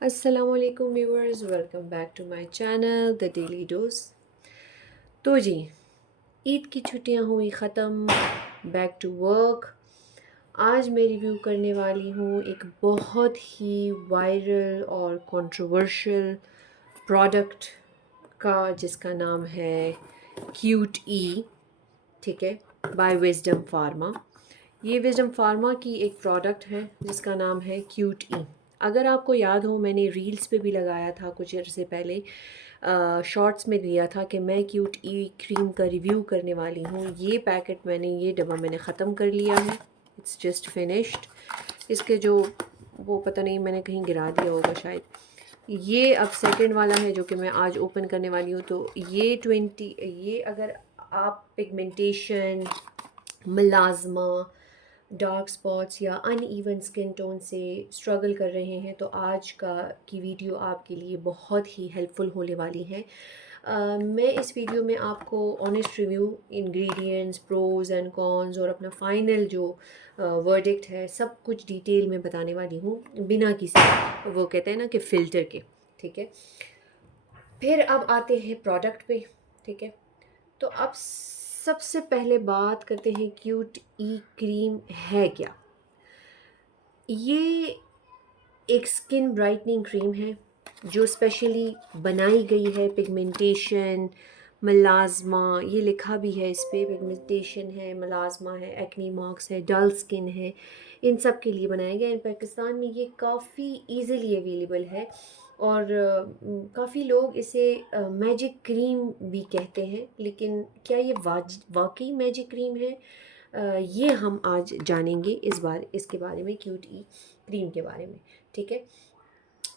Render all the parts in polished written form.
अस्सलामुअलैकुम viewers, welcome back to my channel the daily dose. तो जी, ईद की छुट्टियां हुई ख़त्म, बैक टू वर्क। आज मैं रिव्यू करने वाली हूँ एक बहुत ही वायरल और कंट्रोवर्शियल प्रोडक्ट का, जिसका नाम है क्यूट ई। ठीक है, बाय विजडम फार्मा। ये विजडम फार्मा की एक प्रोडक्ट है जिसका नाम है क्यूट ई। अगर आपको याद हो, मैंने रील्स पे भी लगाया था कुछ अर्से पहले, शॉर्ट्स में दिया था कि मैं क्यूट ई क्रीम का रिव्यू करने वाली हूँ। ये डब्बा मैंने ख़त्म कर लिया है। It's just finished. इसके जो वो पता नहीं, मैंने कहीं गिरा दिया होगा शायद। ये अब सेकंड वाला है जो कि मैं आज ओपन करने वाली हूँ। तो ये अगर आप पिगमेंटेशन, मलाज़मा, डार्क स्पॉट्स या अनइवन स्किन टोन से स्ट्रगल कर रहे हैं तो आज की वीडियो आपके लिए बहुत ही हेल्पफुल होने वाली है। मैं इस वीडियो में आपको honest review, ingredients, pros and cons और अपना फाइनल जो वर्डिक्ट है, सब कुछ डिटेल में बताने वाली हूँ, बिना किसी वो कहते हैं ना कि फ़िल्टर के। ठीक है, फिर अब आते हैं प्रोडक्ट पे। ठीक है, तो अब सबसे पहले बात करते हैं क्यूट ई क्रीम है क्या। ये एक स्किन ब्राइटनिंग क्रीम है जो स्पेशली बनाई गई है पिगमेंटेशन, मलाज़मा, ये लिखा भी है इस पे, पिगमेंटेशन है, मलाज़मा है, एक्नी मार्क्स है, डल स्किन है, इन सब के लिए बनाया गया है। पाकिस्तान में ये काफ़ी इजीली अवेलेबल है और काफ़ी लोग इसे मैजिक क्रीम भी कहते हैं, लेकिन क्या ये वाकई मैजिक क्रीम है? ये हम आज जानेंगे इसके बारे में, क्यूट ई क्रीम के बारे में। ठीक है,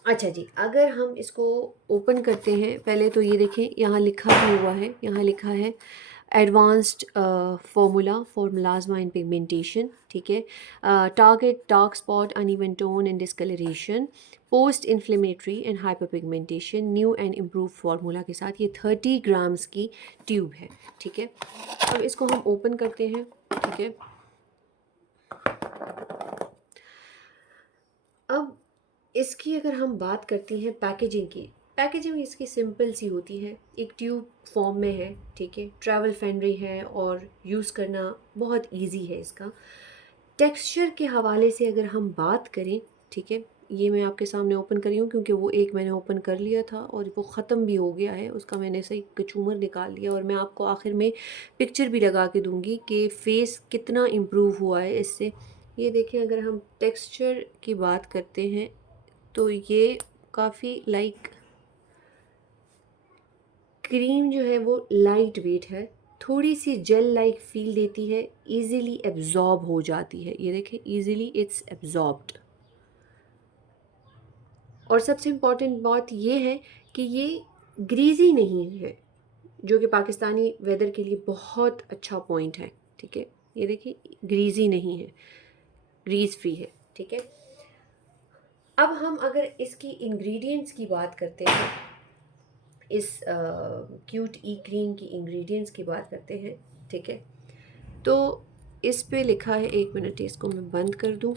अच्छा जी, अगर हम इसको ओपन करते हैं, पहले तो ये देखें, यहाँ लिखा भी हुआ है, यहाँ लिखा है advanced formula for melasma in pigmentation. ठीक है, target dark spot, uneven tone and discolouration, post inflammatory and hyper pigmentation, new and improve formula के साथ। ये 30 ग्राम्स की ट्यूब है। ठीक है, अब इसको हम ओपन करते हैं। ठीक है, अब इसकी अगर हम बात करते हैं पैकेजिंग की, पैकेजिंग इसकी सिंपल सी होती है, एक ट्यूब फॉर्म में है। ठीक है, ट्रैवल फ्रेंडली है और यूज़ करना बहुत इजी है इसका। टेक्सचर के हवाले से अगर हम बात करें, ठीक है, ये मैं आपके सामने ओपन कर रही हूँ क्योंकि वो एक मैंने ओपन कर लिया था और वो ख़त्म भी हो गया है, उसका मैंने सही कचूमर निकाल लिया, और मैं आपको आखिर में पिक्चर भी लगा के दूँगी कि फ़ेस कितना इम्प्रूव हुआ है इससे। ये देखिए, अगर हम टेक्सचर की बात करते हैं तो ये काफ़ी लाइक क्रीम जो है वो लाइट वेट है, थोड़ी सी जेल लाइक फील देती है, इजीली एब्जॉर्ब हो जाती है। ये देखें, इजीली इट्स एब्जॉर्ब्ड। और सबसे इम्पॉर्टेंट बात ये है कि ये ग्रीजी नहीं है, जो कि पाकिस्तानी वेदर के लिए बहुत अच्छा पॉइंट है। ठीक है, ये देखिए, ग्रीजी नहीं है, ग्रीज फ्री है। ठीक है, अब हम अगर इसकी इंग्रेडिएंट्स की बात करते हैं, इस क्यूट ई क्रीम की इंग्रेडिएंट्स की बात करते हैं। ठीक है, तो इस पे लिखा है, एक मिनट इसको मैं बंद कर दूं,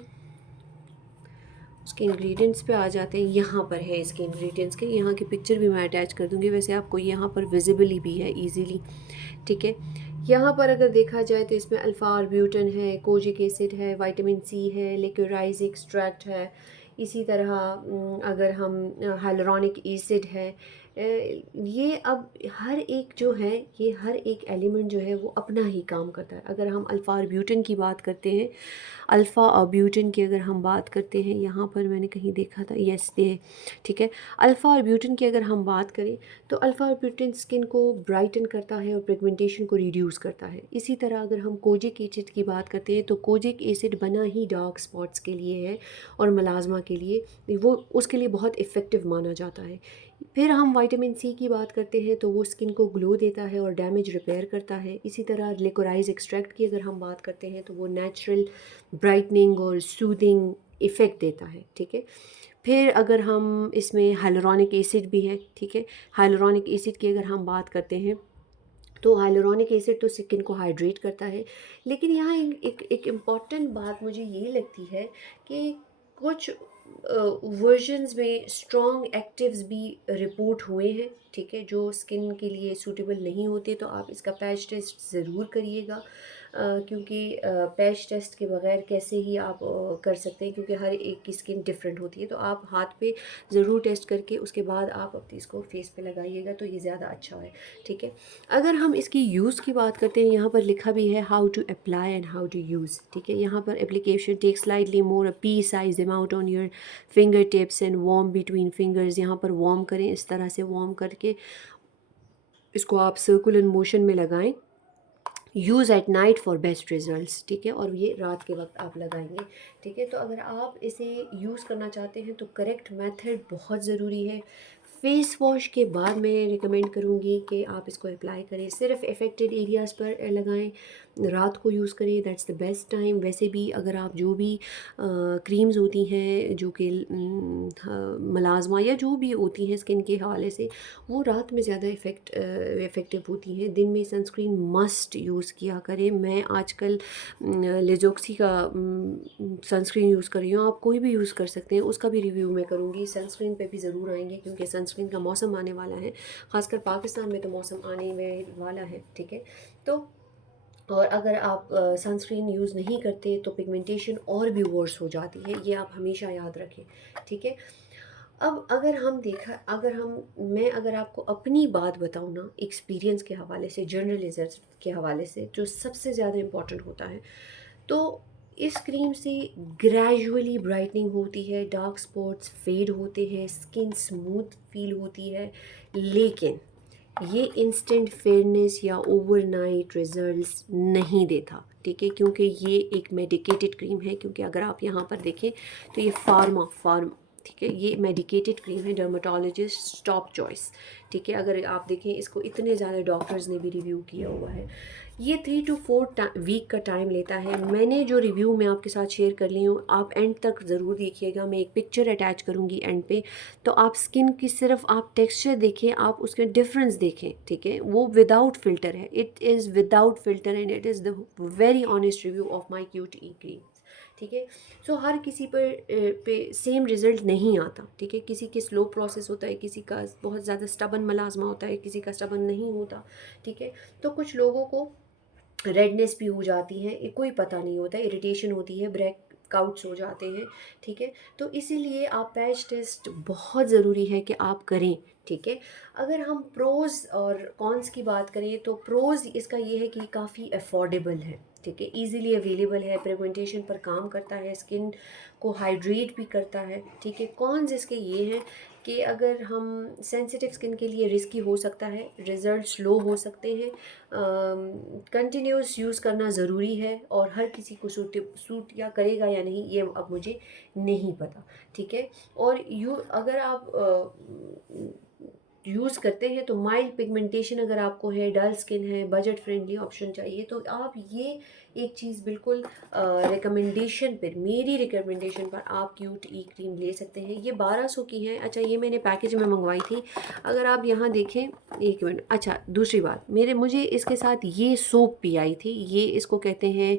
उसके इंग्रेडिएंट्स पे आ जाते हैं। यहाँ पर है इसके इंग्रेडिएंट्स के, यहाँ की पिक्चर भी मैं अटैच कर दूँगी, वैसे आपको यहाँ पर विजिबली भी है ईजीली। ठीक है, यहाँ पर अगर देखा जाए तो इसमें अल्फ़ा आर्ब्यूटन है, कोजिक एसिड है, विटामिन सी है, लिकोराइज एक्सट्रैक्ट है, इसी तरह अगर हम हाइलुरोनिक एसिड है। ये अब हर एक जो है, ये हर एक एलिमेंट जो है वो अपना ही काम करता है। अगर हम अल्फ़ा आर्ब्यूटन की बात करते हैं, अल्फ़ा आर्ब्यूटन की अगर हम बात करते हैं, यहाँ पर मैंने कहीं देखा था, यस ये है। ठीक है, अल्फ़ा आर्ब्यूटन की अगर हम बात करें तो अल्फ़ा आर्ब्यूटन स्किन को ब्राइटन करता है और पिगमेंटेशन को रिड्यूस करता है। इसी तरह अगर हम कोजिक एसिड की बात करते हैं तो कोजिक एसिड बना ही डार्क स्पॉट्स के लिए है और मलाज़मा के लिए, वो उसके लिए बहुत इफ़ेक्टिव माना जाता है। फिर हम विटामिन सी की बात करते हैं तो वो स्किन को ग्लो देता है और डैमेज रिपेयर करता है। इसी तरह लिकोराइज एक्सट्रैक्ट की अगर हम बात करते हैं तो वो नेचुरल ब्राइटनिंग और सूदिंग इफ़ेक्ट देता है। ठीक है, फिर अगर हम इसमें हाइलुरोनिक एसिड भी है। ठीक है, हाइलुरोनिक एसिड की अगर हम बात करते हैं तो हाइलुरोनिक एसिड तो स्किन को हाइड्रेट करता है, लेकिन यहाँ एक इम्पॉर्टेंट बात मुझे ये लगती है कि कुछ वर्जन्स में स्ट्रॉन्ग एक्टिव्स भी रिपोर्ट हुए हैं, ठीक है, जो स्किन के लिए सूटेबल नहीं होते। तो आप इसका पैच टेस्ट ज़रूर करिएगा, क्योंकि पैच टेस्ट के बगैर कैसे ही आप कर सकते हैं, क्योंकि हर एक की स्किन डिफरेंट होती है। तो आप हाथ पे ज़रूर टेस्ट करके उसके बाद आप अपनी इसको फेस पे लगाइएगा, तो ये ज़्यादा अच्छा है, ठीक है। अगर हम इसकी यूज़ की बात करते हैं, यहाँ पर लिखा भी है how to apply and how to use, ठीक है। यहाँ पर application take slightly more a pea size amount on your finger tips and warm between fingers. यहाँ पर वार्म करें, इस तरह से वार्म करके इसको आप सर्कुलर मोशन में लगाएं। Use at night for best results, ठीक है, और ये रात के वक्त आप लगाएंगे, ठीक है। तो अगर आप इसे यूज़ करना चाहते हैं तो करेक्ट मेथड बहुत ज़रूरी है। फेस वॉश के बाद मैं रिकमेंड करूँगी कि आप इसको अप्लाई करें, सिर्फ अफेक्टेड एरियाज़ पर लगाएं, रात को यूज़ करें, दैट्स द बेस्ट टाइम। वैसे भी अगर आप जो भी क्रीम्स होती हैं जो कि मलाजमा या जो भी होती हैं स्किन के हवाले से, वो रात में ज़्यादा इफ़ेक्टिव होती हैं। दिन में सनस्क्रीन मस्ट यूज़ किया करें। मैं आजकल लिजोक्सी का सनस्क्रीन यूज़ कर रही हूँ, आप कोई भी यूज़ कर सकते हैं, उसका भी रिव्यू मैं करूँगी। सनस्क्रीन पे भी ज़रूर आएंगे, क्योंकि सनस्क्रीन का मौसम आने वाला है, ख़ासकर पाकिस्तान में तो मौसम आने में वाला है, ठीक है। तो और अगर आप सनस्क्रीन यूज़ नहीं करते तो पिगमेंटेशन और भी वर्स हो जाती है, ये आप हमेशा याद रखें, ठीक है। अब अगर आपको अपनी बात बताऊँ ना, एक्सपीरियंस के हवाले से, जनरल रिजल्ट के हवाले से, जो सबसे ज़्यादा इम्पॉर्टेंट होता है, तो इस क्रीम से ग्रेजुअली ब्राइटनिंग होती है, डार्क स्पॉट्स फेड होते हैं, स्किन स्मूथ फील होती है। लेकिन ये इंस्टेंट फेयरनेस या ओवरनाइट रिजल्ट्स नहीं देता, ठीक है, क्योंकि ये एक मेडिकेटेड क्रीम है। क्योंकि अगर आप यहाँ पर देखें तो ये फार्म, ठीक है, ये मेडिकेटेड क्रीम है, डर्माटोलॉजिस्ट टॉप चॉइस, ठीक है। अगर आप देखें इसको इतने ज़्यादा डॉक्टर्स ने भी रिव्यू किया हुआ है। ये 3 to 4 वीक का टाइम लेता है। मैंने जो रिव्यू मैं आपके साथ शेयर कर ली हूँ, आप एंड तक ज़रूर देखिएगा, मैं एक पिक्चर अटैच करूँगी एंड पे, तो आप स्किन की सिर्फ आप टेक्सचर देखें, आप उसके डिफरेंस देखें, ठीक है। वो विदाउट फ़िल्टर है, it is without filter and it is the very honest review of my cute E cream, ठीक है। सो हर किसी पे सेम रिज़ल्ट नहीं आता, ठीक है। किसी के स्लो प्रोसेस होता है, किसी का बहुत ज़्यादा स्टबन मलाजमा होता है, किसी का स्टबन नहीं होता, ठीक है। तो कुछ लोगों को रेडनेस भी हो जाती है, कोई पता नहीं होता, इरिटेशन होती है, ब्रेकआउट्स हो जाते हैं, ठीक है। तो इसीलिए आप पैच टेस्ट बहुत ज़रूरी है कि आप करें, ठीक है। अगर हम प्रोज़ और कॉन्स की बात करें तो प्रोज़ इसका ये है कि काफ़ी अफोर्डेबल है, ठीक है, इजीली अवेलेबल है, पिगमेंटेशन पर काम करता है, स्किन को हाइड्रेट भी करता है, ठीक है। कॉन्स इसके ये हैं कि अगर हम सेंसिटिव स्किन के लिए रिस्की हो सकता है, रिज़ल्ट स्लो हो सकते हैं, कंटिन्यूस यूज़ करना ज़रूरी है, और हर किसी को सूट या करेगा या नहीं ये अब मुझे नहीं पता, ठीक है। और अगर आप यूज़ करते हैं तो माइल्ड पिगमेंटेशन अगर आपको है, डल स्किन है, बजट फ्रेंडली ऑप्शन चाहिए, तो आप ये एक चीज़ बिल्कुल रिकमेंडेशन पर, मेरी रिकमेंडेशन पर आप क्यूट ई क्रीम ले सकते हैं। ये 1200 की है। अच्छा, ये मैंने पैकेज में मंगवाई थी। अगर आप यहाँ देखें, एक मिनट, अच्छा दूसरी बात, मुझे इसके साथ ये सोप भी आई थी। ये इसको कहते हैं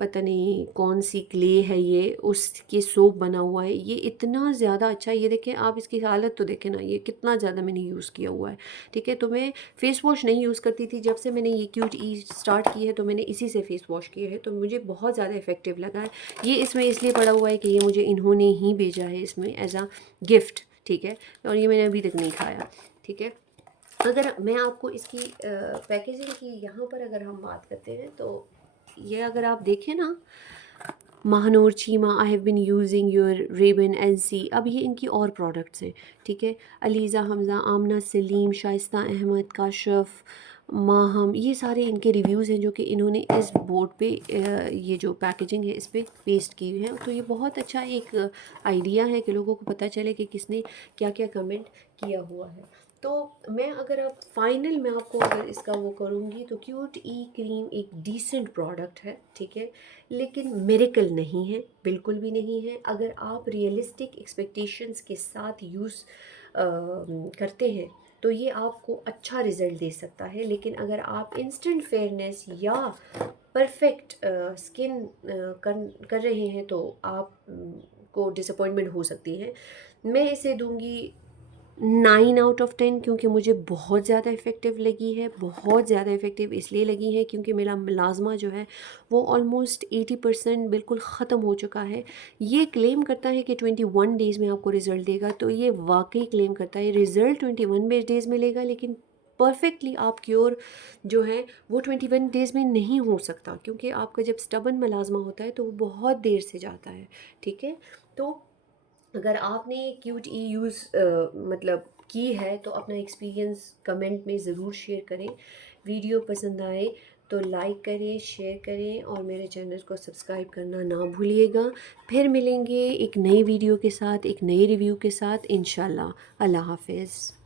पता नहीं कौन सी क्ले है, ये उसके सोप बना हुआ है। ये इतना ज़्यादा अच्छा, ये देखें आप, इसकी हालत तो देखें ना, ये कितना ज़्यादा मैंने यूज़ किया हुआ है, ठीक है। तो मैं फ़ेस वॉश नहीं यूज़ करती थी, जब से मैंने ये क्यूट ई स्टार्ट की है तो मैंने इसी से फ़ेस वॉश किया है, तो मुझे बहुत ज़्यादा इफ़ेक्टिव लगा है। ये इसमें इसलिए पड़ा हुआ है कि ये मुझे इन्होंने ही भेजा है इसमें एज अ गिफ्ट, ठीक है, और ये मैंने अभी तक नहीं खाया, ठीक है। अगर मैं आपको इसकी पैकेजिंग की यहाँ पर अगर हम बात करते हैं, तो ये अगर आप देखें ना, Mahnoor Cheema, I have been using your Rayban N C, अब ये इनकी और प्रोडक्ट्स हैं, ठीक है। अलीज़ा हमज़ा, आमना सलीम, शाइस्ता अहमद, काशफ, माहम, ये सारे इनके रिव्यूज़ हैं जो कि इन्होंने इस बोर्ड पे ये जो पैकेजिंग है इस पर पेस्ट की हुई है। तो ये बहुत अच्छा एक आइडिया है कि लोगों को पता चले कि किसने क्या क्या कमेंट किया हुआ है। तो मैं अगर आप फाइनल में आपको अगर इसका वो करूँगी, तो क्यूट ई क्रीम एक डिसेंट प्रोडक्ट है, ठीक है, लेकिन मिरेकल नहीं है, बिल्कुल भी नहीं है। अगर आप रियलिस्टिक एक्सपेक्टेशंस के साथ यूज़ करते हैं तो ये आपको अच्छा रिज़ल्ट दे सकता है। लेकिन अगर आप इंस्टेंट फेयरनेस या परफेक्ट स्किन कर रहे हैं, तो आप आपको डिसअपॉइंटमेंट हो सकती है। मैं इसे दूंगी 9 आउट ऑफ 10 क्योंकि मुझे बहुत ज़्यादा इफ़ेक्टिव लगी है। बहुत ज़्यादा इफ़ेक्टिव इसलिए लगी है क्योंकि मेरा मिलाज़मा जो है वो ऑलमोस्ट 80% बिल्कुल ख़त्म हो चुका है। ये क्लेम करता है कि 21 डेज़ में आपको रिज़ल्ट देगा, तो ये वाकई क्लेम करता है रिज़ल्ट 21 डेज़ में लेगा, लेकिन परफेक्टली आप क्योर जो है वो 21 डेज़ में नहीं हो सकता, क्योंकि आपका जब स्टबन मिलाज़मा होता है तो वो बहुत देर से जाता है। ठीक है, तो अगर आपने क्यूट ई यूज़ मतलब की है तो अपना एक्सपीरियंस कमेंट में ज़रूर शेयर करें। वीडियो पसंद आए तो लाइक करें, शेयर करें और मेरे चैनल को सब्सक्राइब करना ना भूलिएगा। फिर मिलेंगे एक नई वीडियो के साथ, एक नई रिव्यू के साथ इंशाल्लाह। अल्लाह हाफ़िज़।